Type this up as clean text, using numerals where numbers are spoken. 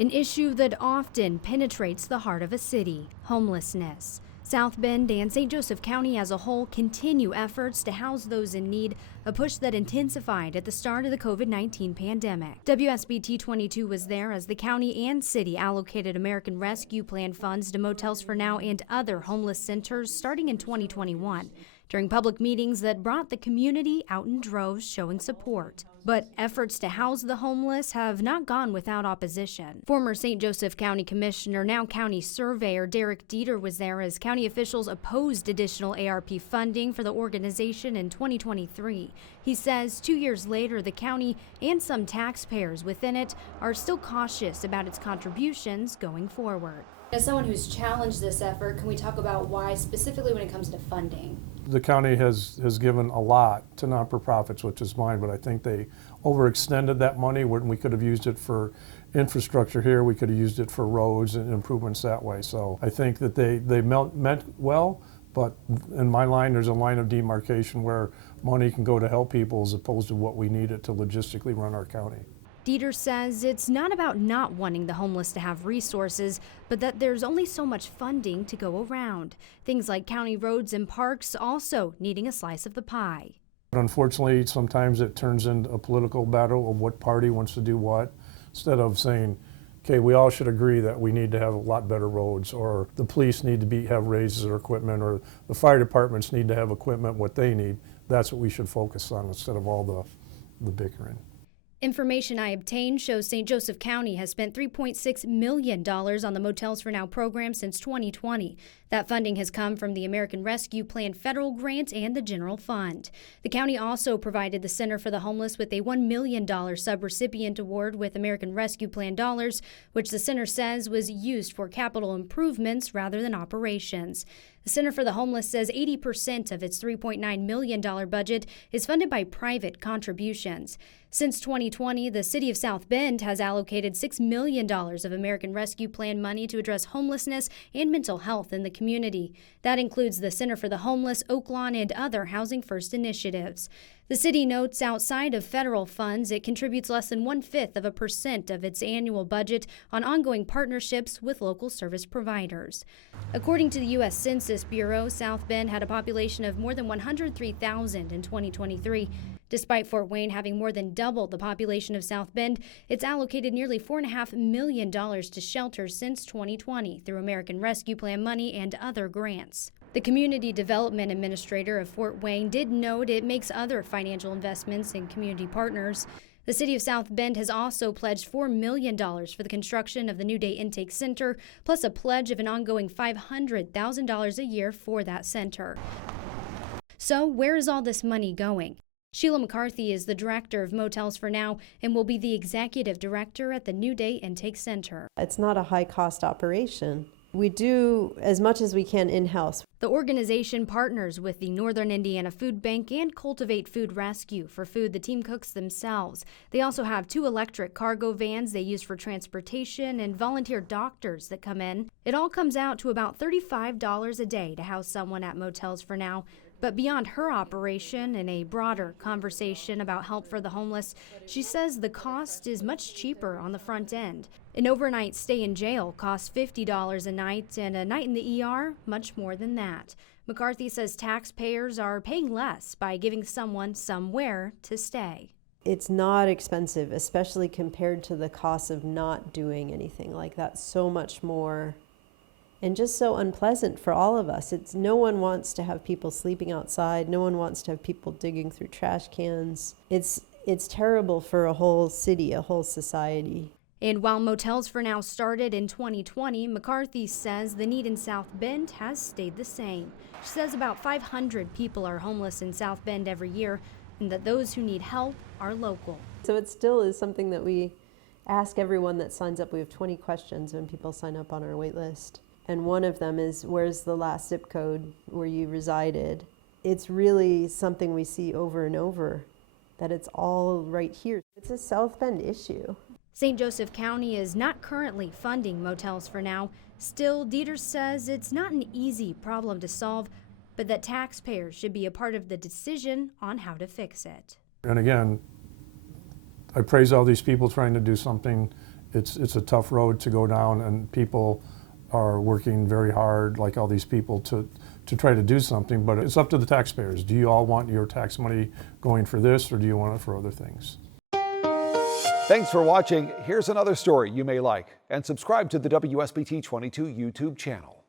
An issue that often penetrates the heart of a city, homelessness. South Bend and St. Joseph County as a whole continue efforts to house those in need, a push that intensified at the start of the COVID-19 pandemic. WSBT-22 was there as the county and city allocated American Rescue Plan funds to Motels for Now and other homeless centers starting in 2021. During public meetings that brought the community out in droves showing support. But efforts to house the homeless have not gone without opposition. Former St. Joseph County Commissioner, now County Surveyor Derek Dieter was there as county officials opposed additional ARP funding for the organization in 2023. He says 2 years later, the county and some taxpayers within it are still cautious about its contributions going forward. As someone who's challenged this effort, can we talk about why specifically when it comes to funding? The county has given a lot to not-for-profits, which is fine, but I think they overextended that money when we could have used it for infrastructure here. We could have used it for roads and improvements that way. So I think that they meant well, but in my line, there's a line of demarcation where money can go to help people as opposed to what we need it to logistically run our county. Dieter says it's not about not wanting the homeless to have resources, but that there's only so much funding to go around. Things like county roads and parks also needing a slice of the pie. But unfortunately, sometimes it turns into a political battle of what party wants to do what, instead of saying, okay, we all should agree that we need to have a lot better roads, or the police need to have raises or equipment, or the fire departments need to have equipment, what they need. That's what we should focus on instead of all the bickering. Information I obtained shows St. Joseph County has spent $3.6 million on the Motels for Now program since 2020. That funding has come from the American Rescue Plan federal grant and the general fund. The county also provided the Center for the Homeless with a $1 million subrecipient award with American Rescue Plan dollars, which the center says was used for capital improvements rather than operations. The Center for the Homeless says 80% of its $3.9 million budget is funded by private contributions. Since 2020, the city of South Bend has allocated $6 million of American Rescue Plan money to address homelessness and mental health in the community. That includes the Center for the Homeless, Oaklawn, and other Housing First initiatives. The city notes outside of federal funds, it contributes less than 1/5% of its annual budget on ongoing partnerships with local service providers. According to the U.S. Census Bureau, South Bend had a population of more than 103,000 in 2023. Despite Fort Wayne having more than double the population of South Bend, it's allocated nearly $4.5 million to shelters since 2020 through American Rescue Plan money and other grants. The Community Development Administrator of Fort Wayne did note it makes other financial investments in community partners. The city of South Bend has also pledged $4 million for the construction of the New Day Intake Center, plus a pledge of an ongoing $500,000 a year for that center. So where is all this money going? Sheila McCarthy is the director of Motels for Now and will be the executive director at the New Day Intake Center. It's not a high-cost operation. We do as much as we can in-house. The organization partners with the Northern Indiana Food Bank and Cultivate Food Rescue for food the team cooks themselves. They also have 2 electric cargo vans they use for transportation and volunteer doctors that come in. It all comes out to about $35 a day to house someone at Motels for Now. But beyond her operation and a broader conversation about help for the homeless, she says the cost is much cheaper on the front end. An overnight stay in jail costs $50 a night, and a night in the ER, much more than that. McCarthy says taxpayers are paying less by giving someone somewhere to stay. It's not expensive, especially compared to the cost of not doing anything like that. So much more. And just so unpleasant for all of us. No one wants to have people sleeping outside. No one wants to have people digging through trash cans. It's terrible for a whole city, a whole society. And while Motels for Now started in 2020, McCarthy says the need in South Bend has stayed the same. She says about 500 people are homeless in South Bend every year, and that those who need help are local. So it still is something that we ask everyone that signs up. We have 20 questions when people sign up on our wait list. And one of them is, where's the last zip code where you resided? It's really something we see over and over, that it's all right here. It's a South Bend issue. St. Joseph County is not currently funding Motels for Now. Still, Dieter says it's not an easy problem to solve, but that taxpayers should be a part of the decision on how to fix it. And again, I praise all these people trying to do something it's a tough road to go down, and people are working very hard, like all these people, to try to do something, but it's up to the taxpayers. Do you all want your tax money going for this, or do you want it for other things? Thanks for watching. Here's another story you may like, and subscribe to the WSBT 22 YouTube channel.